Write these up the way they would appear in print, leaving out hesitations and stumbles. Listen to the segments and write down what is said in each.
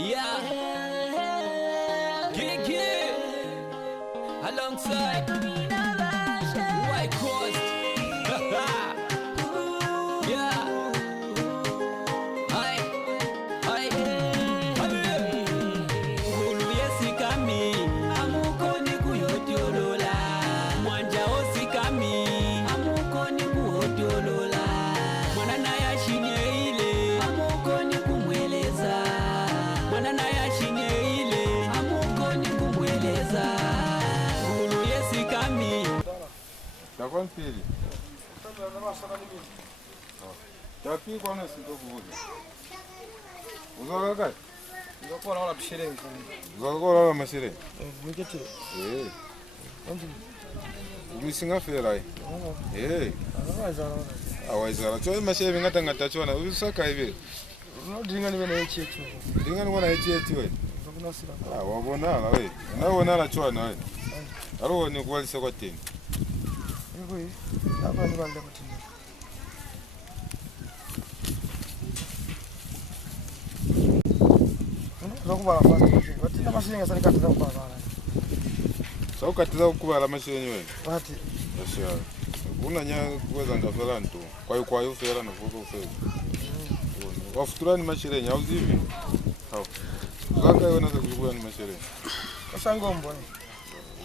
Yeah, Gigi alongside White Coast. Yeah, I Ulu yesikami amukoni kuyotolola mwanja osikami amukoni kuotolola mwana naye ashinye ile amukoni kumweleza mwana naye ashinye ile amukoni kumweleza Ulu yesikami Takwan pili. Tapi kwa nini sitokuvuja? Uzoga kai? Ndio naona tusherehe sana. Uzoga la mashere. Mikete. Onde? Umisinga fera ai. Awaiza. Cho mashere ngata chona. Usaka hivi. Unadinga niwe na hichi tu. Dinga ni wana hichi wewe. Kuna sira. Wabona la wewe. Unaona la chona wewe. Aro ni kwalisa kwa tini. Wewe. Hapa ni banda kwa tini. Zakubala fast. Batina mashinga sana kati zakubala. Sawa katiza kubala mashinga wewe. Bati. Yasha. Unanya kuweza ngafela nto. Kwa hiyo fera na fuko fera. Wafuturani mashinga nyao zivi. Hao. Zaka wewe nazo kujua ni mashinga. Kashangombo.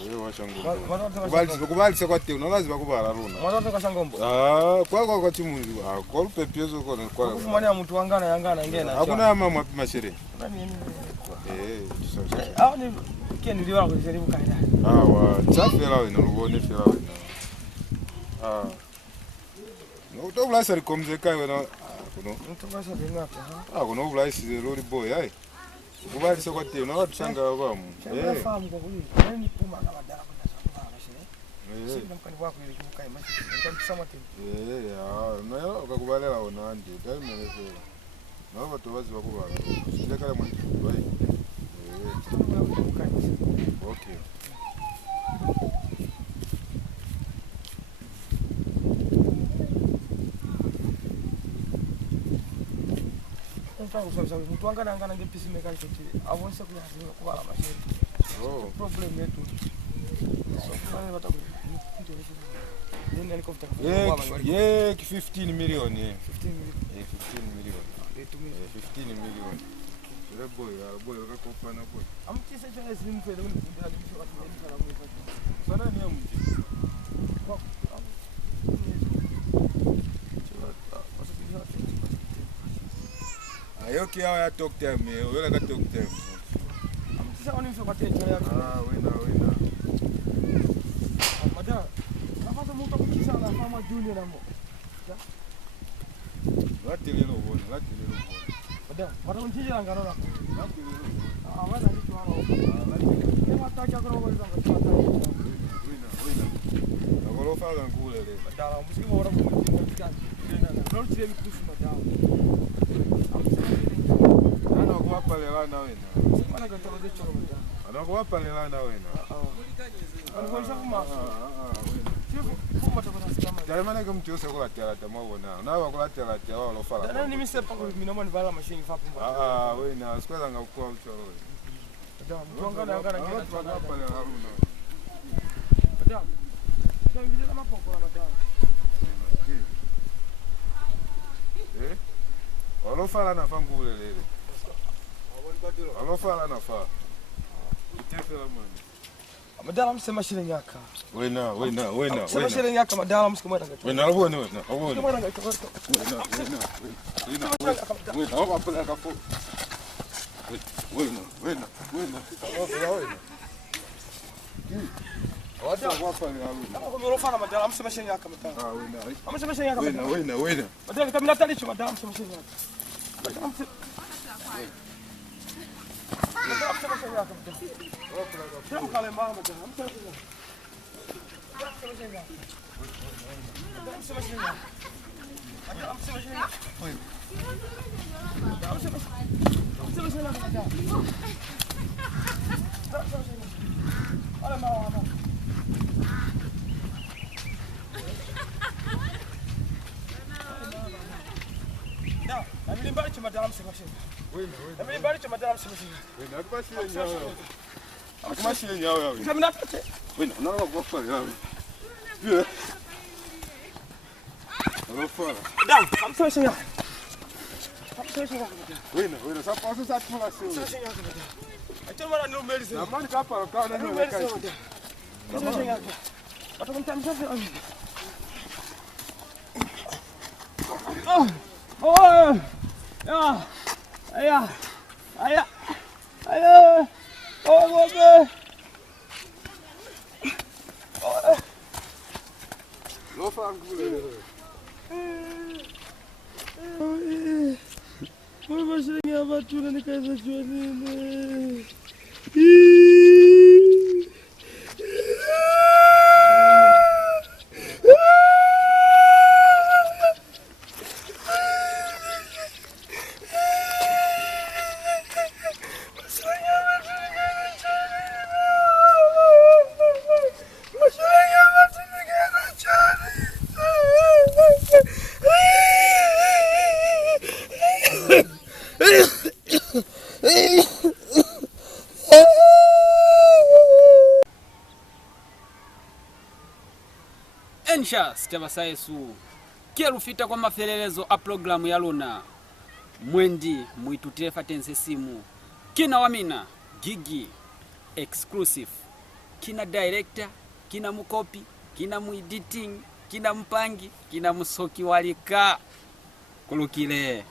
Wewe washangombo. Kubali kwa tini lazima kubala runa. Mwanzo kashangombo. Kwa chimunzi. Kwa pepezo kwa. Kumania mtu wangana yangana ngena. Hakuna mama mashinga. Nani Sasa. Hao ni kile niliona kujaribu kaida. Chafela wewe nalubone fela wewe. No to blasa rikomze kai wewe kuno. Mtu basa bingata ha. Kuno blasa lori boy ai. Kubali sokwa tena na watu sanga kwa mu. Fahamu kwa kweli. Nani puma na madara kuna sababu basi. Sisi mkani wako ili kukai machi. Nitamsema tena. No ukakubalela ona ndi. Dai melezo. Na watu wazi wakubala. Sije kale mwanzo bai. Okay. Mtu angana ngepisi mekali avonse kuyaziwa kubala mashere. Problem yetu. So kwa wata Yeah, 15 million. 15 million. 15 million. Boy, wakakopana boy. Amtisa chana slim fede kunipindala bishoka tuneni mwifa. Sana ni amuji. Kwa Ayoki hawa ya talk time, wewe ka talk time. Amtisa wani sio patenja yako. Wena. Madam, nafasa mtu kukisa na kama junior namo. Lati lelo bona. Madam njija ngaro na. Lati lelo. Wana ni twaro. Kema taka kwa wale zanga twata. Wena. Agorofa ngule le. Madam, msimu wala kumjinga tikani. Ndio chile mikusu madam. Ana kuwapa lelana wena. Mana katoro de choro madam. Ana kuwapa lelana wena. Anakuwa kama Fuma tabana sikama. Jarimana kumtu yose kula tela tamabona. Na wakula tela wao lofala. Dana ni misepa kwa minoma ni vala machine fapu mba. Wena, sikweza ngakukua uchoro. Madam, tuangana ngena tuangapa le haruna. Madam. Madam vile kama poko la madam. Walofala nafa ngule lele. Walofala nafa. Utefela mwana. Madam msema shilingi yaka. Wena. Sema shilingi yaka madam msikumweta ngacho. Wena alubone. Msikumweta ngacho. Wena, wapala kafu. Wena. Watu wapala haruna. Kama kulofana madam msema shilingi yaka madam. Wena. Msema shilingi yaka madam. Wena. Madam kama natalicho madam msema shilingi yaka. Madam msema shilingi yaka madam. Sema kale mama madam. Msema shilingi yaka. Msema shilingi yaka. Madam msema shilingi yaka. Madam msema shilingi yaka madam. Ala mama. Da, na vile mbali chuma damu sema shilingi. Mimi bali chama tena msimu. Wenda akubashire nyawo. Akumashire nyawo yawe. Kama napate. Wenda unalala kwa fara yawe. Yeah. Alofara. Dam, amsoshe nyawo. Amsoshe nyawo. Wenda sapa sasa tula sio. Amsoshe nyawo. Acha mara ni umeli sasa. Amani kapa kana ni umeli sasa. Amsoshe nyawo. Atakumtamsha. Oh! Ja! Ja! Ja! Ja! Oh, Gott! Lauf an, Gule. Wewe shilingi watu na nikaanza jua nini? Ensha sitebasa Yesu kerufita kwa mafelelezo a programu ya Luna mwendi muitutire fatense simu kina wamina gigi exclusive kina director kina mukopi kina muediting kina mpangi kina musoki walika kulukile